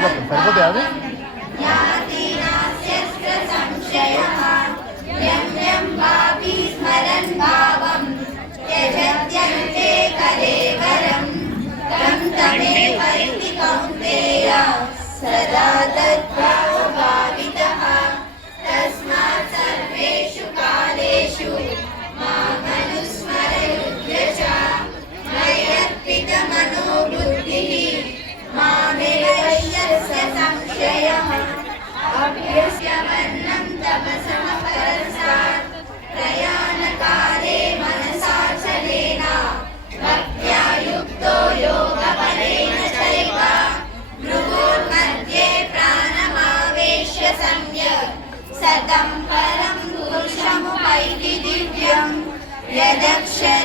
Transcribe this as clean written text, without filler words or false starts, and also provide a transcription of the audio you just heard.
సరిపోతాయి అవి सदा तद्भावभावितः तस्मात् सर्वेषु कालेषु मामनुस्मरयुध्य च मय्यर्पितमनो बुद्धिः मामेवैश्यस्य संशयः अभ्यस्यमन्नं तमसमपरस्तात् प्रयाणकाले मनसाचलेन भक्त्या युक्तो योगबलेन चैव भ्रुवोर्मध्ये प्राणमावेश्य सम्यक् सतं परं पुरुषमुपैति दिव्यं यदक्षर